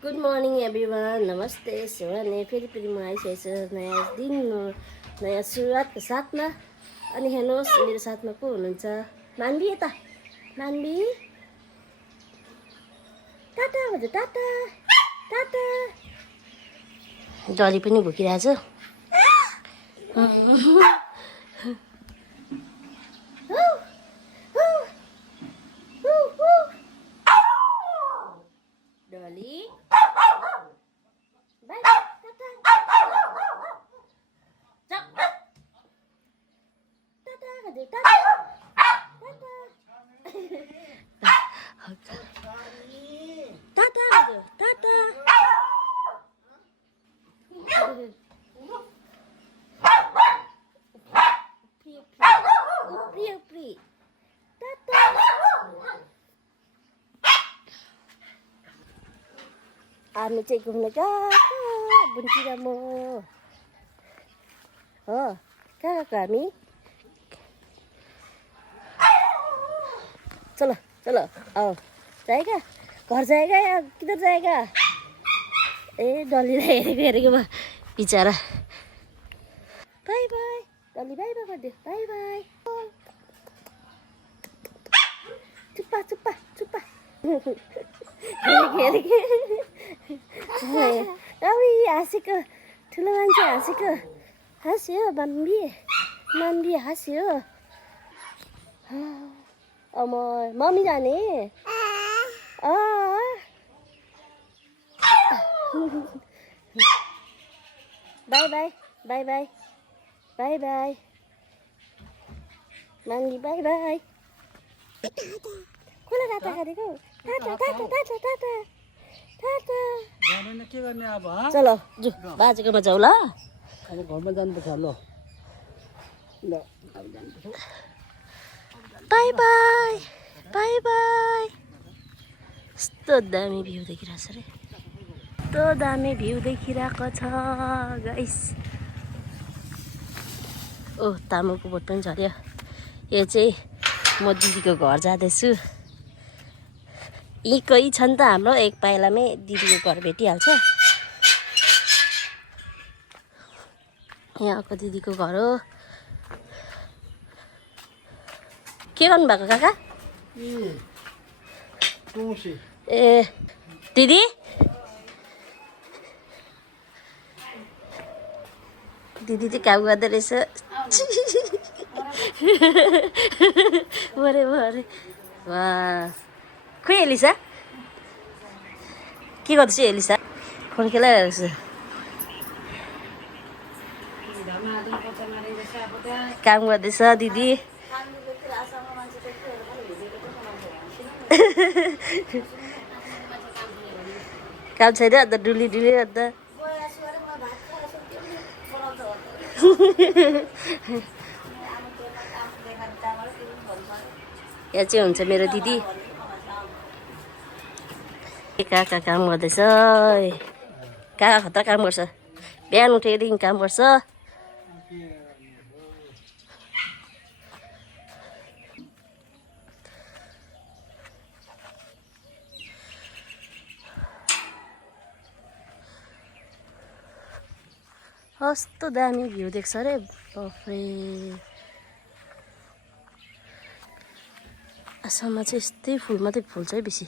Good morning everyone, नमस्ते सुहानी। फेरि म आइसकेको छु नयाँ दिन, नयाँ सुरुवातको साथमा। अनि हेर्नुहोस् मेरो साथमा को हुनुहुन्छ? मान्वी। यता मान्वी, टाटा भन्छ। टाटा टाटा। डली पनि भुकिरहेछ। डली बाई टाटा। जाऊ। टाटा भन्छ। टाटा टाटा भन्छ। टाटा। उफ्री उफ्री टाटा। हामी चाहिँ घुम्न गएको बुन्टी र म हो। कहाँ गएको हामी? चलो चलो आओ। जाएगा घर, जाएगा या किधर जाएगा? ए डलीलाई हेरेको बा बिचरा। Bye bye Dali, bye bye गरिदियो। Bye bye. चुप्पा चुप्पा चुप्पा। हेरेको हाँसेको ठुलो मान्छे हाँसेको। हाँस्यो मान्वी, मान्वी हाँस्यो। मम्मी जाने। Bye bye bye bye bye bye Manvi, bye bye. कसलाई टाटा गरेको? टाटा टाटा टाटा टाटा टाटा। के गर्ने अब? चलो जु बाजेकोमा जाऊ ल। अब घरमा जानुपर्छ। ल ल अब जानुपर्छ। By bye bye by. कस्तो दामी भ्यू देखिरहेछ रे, कस्तो दामी भ्यू देखिरहेको छ गाइस। ओ तामाको बोट पनि झऱ्यो। यो चाहिँ म दिदीको घर जाँदैछु। यी कोही छन् त हाम्रो, एक पाइलामै दिदीको घर भेटिहाल्छ। यहाँको दिदीको घर हो। के गर्नुभएको काका? ए दिदी, दिदी चाहिँ काम गर्दो रहेछ। मरे मरे। वा खोइ एलिसा के गर्दैछ? एलिसा फोन खेलाइरहेको छ। काम गर्दैछ दिदी। काम छैन अन्त डुली डुली अन्त। यहाँ चाहिँ हुन्छ मेरो दिदी। काका काम गर्दैछ। काका खतरा काम गर्छ। बिहान उठेदेखि काम गर्छ। कस्तो दामी भ्यू देख्छ रे बाफ्रे। आसाममा चाहिँ यस्तै फुल मात्रै फुल्छ है बेसी,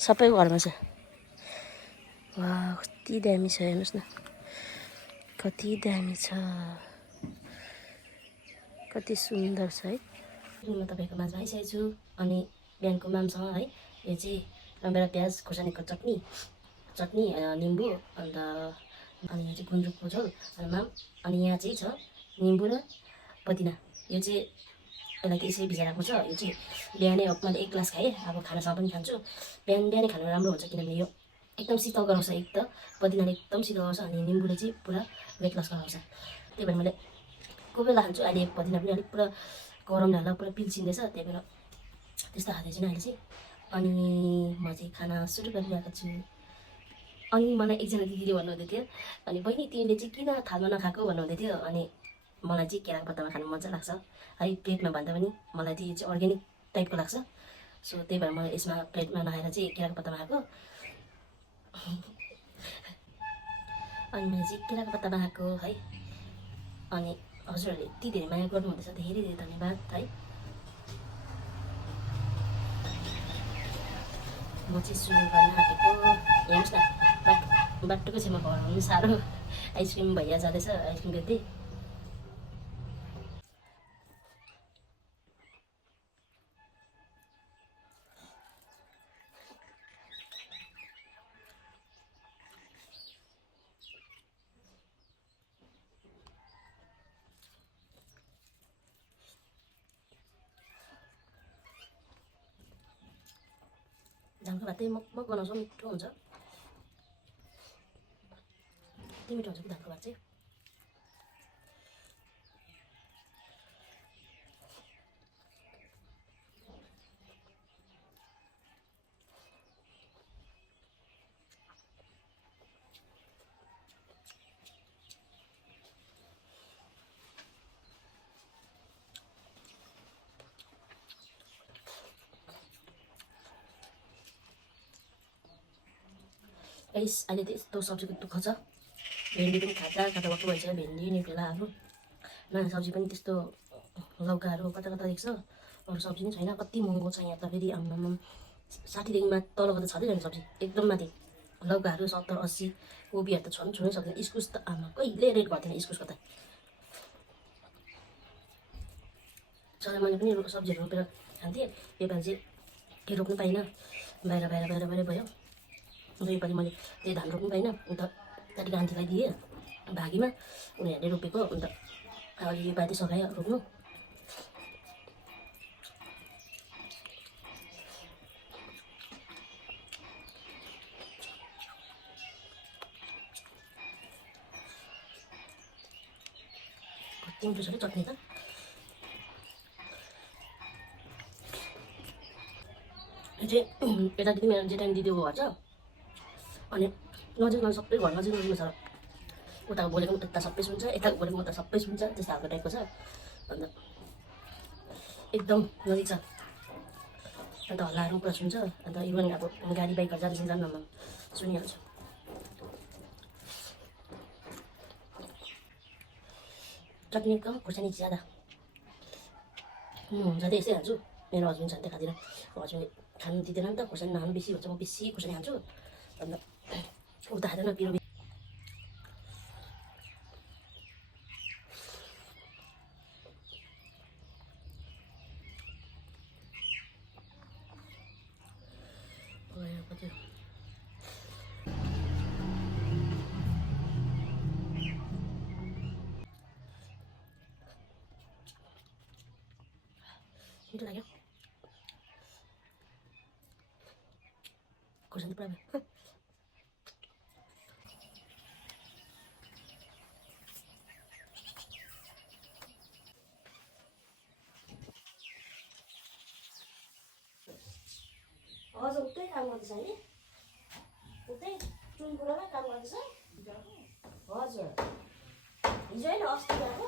सबैको घरमा छ। वा कति दामी छ, हेर्नुहोस् न कति दामी छ, कति सुन्दर छ है। म तपाईँको माझमा आइसकेको छु। अनि बिहानको मामसँग है, यो चाहिँ रामभेँडा प्याज खोर्सानीको चटनी, निम्बु, अन्त अनि यो चाहिँ गुन्द्रुकको झोल अनि माम। अनि यहाँ चाहिँ छ निम्बु र पुदिना। यो चाहिँ यसलाई चाहिँ यसरी भिजाइ राख्नु छ। यो चाहिँ बिहानै मैले 1 ग्लास खाएँ, अब खानासँग पनि खान्छु। बिहानै खानु राम्रो हुन्छ, किनभने यो एकदम शीतल गराउँछ। एक त पुदिनाले एकदम शीतल गराउँछ, अनि निम्बुले चाहिँ पुरा वेट लस गराउँछ। त्यही भएर मैले कोही बेला खान्छु। अहिले पुदिना पनि अलिक पुरा गरमले हाल्दा पुरा पिल्सिँदैछ, त्यही भएर त्यस्तो खाँदैछु अहिले चाहिँ। अनि म चाहिँ खाना सुरु गरिरहेको छु। अनि मलाई एकजना दिदीले भन्नुहुँदै थियो, अनि बहिनी तिमीले चाहिँ किन थालमा नखाएको भन्नुहुँदै थियो। अनि मलाई चाहिँ केराको पत्तामा खानु मजा लाग्छ है, प्लेटमा भन्दा पनि मलाई चाहिँ यो चाहिँ अर्ग्यानिक टाइपको लाग्छ। सो त्यही भएर मलाई यसमा प्लेटमा नखाएर चाहिँ केराको पत्तामा खाएको। अनि मैले चाहिँ केराको पत्ता बनाएको है। अनि हजुरहरूले यति धेरै माया गर्नुहुँदैछ, धेरै धेरै धन्यवाद है। म चाहिँ सुरु गर्न आँटेको, हेर्नुहोस् न बाटोको छेउमा घर हुनु साह्रो। आइसक्रिम भैया जाँदैछ आइसक्रिम बेच्दै। धानको भात चाहिँ मग बनाउँछ, मिठो हुन्छ। यति मिठो हुन्छ कि धानको भात चाहिँ। गाइस अहिले त यस्तो सब्जीको दुःख छ। भेन्डी पनि खाँदा खाँदा भक्कु भइसक्यो, भेन्डी न्युट्रेलाहरू। नयाँ सब्जी पनि त्यस्तो, लौकाहरू कता कता देख्छ, अरू सब्जी पनि छैन। कति महँगो छ यहाँ त फेरि, आम्मामा 60देखि माथि तलको त छँदै छैन सब्जी, एकदम माथि। लौकाहरू 70-80, कोपीहरू त छुनै सक्दैन। इस्कुस त आमा कहिले रेट घट्दैन इस्कुसको त। सधैँ मैले पनि सब्जीहरू रोपेर खान्थेँ, योपालि चाहिँ केही रोप्नु पाइनँ, बाहिर भयो। अन्त योपालि मैले त्यही धान रोप्नु पाइनँ, अन्त त्यहाँदेखि आन्टीलाई दिएँ भागीमा, उनीहरूले रोपेको। अन्त अहिले योपालि सघायो रोप्नु। कति मिठो छ कि चट्नी त। चाहिँ यता दिदी मेरो जेठानी दिदीको घर छ, अनि नजिक सबै घर नजिकमा छ। उताको बोलेको उता सबै सुन्छ, यताको बोलेको उता सबै सुन्छ, त्यस्तो खालको टाइपको छ। अन्त एकदम नजिक छ, अन्त हल्लाहरू पुरा सुन्छ। अन्त इभन अब गाडी बाइकहरू जाँदैछ जान्न सुनिहाल्छु। चट्नी कम खुर्सानी ज्यादा। जाँदै यस्तै खान्छु, मेरो हस्बेन्ड छ भने त खाँदिनँ, हस्बेन्डले खानु दिँदैन नि त, खुर्सानी नखानु बेसी हुन्छ। म बेसी खुर्सानी खान्छु, अन्त उता खाँदैन पिरो। मिठो लाग्यो, खुर्सानी पुरा भयो। हजुर उतै काम गर्दैछ नि, उतै चुनपुरामै काम गर्दैछ। हजुर हिजो होइन अस्ति गएको।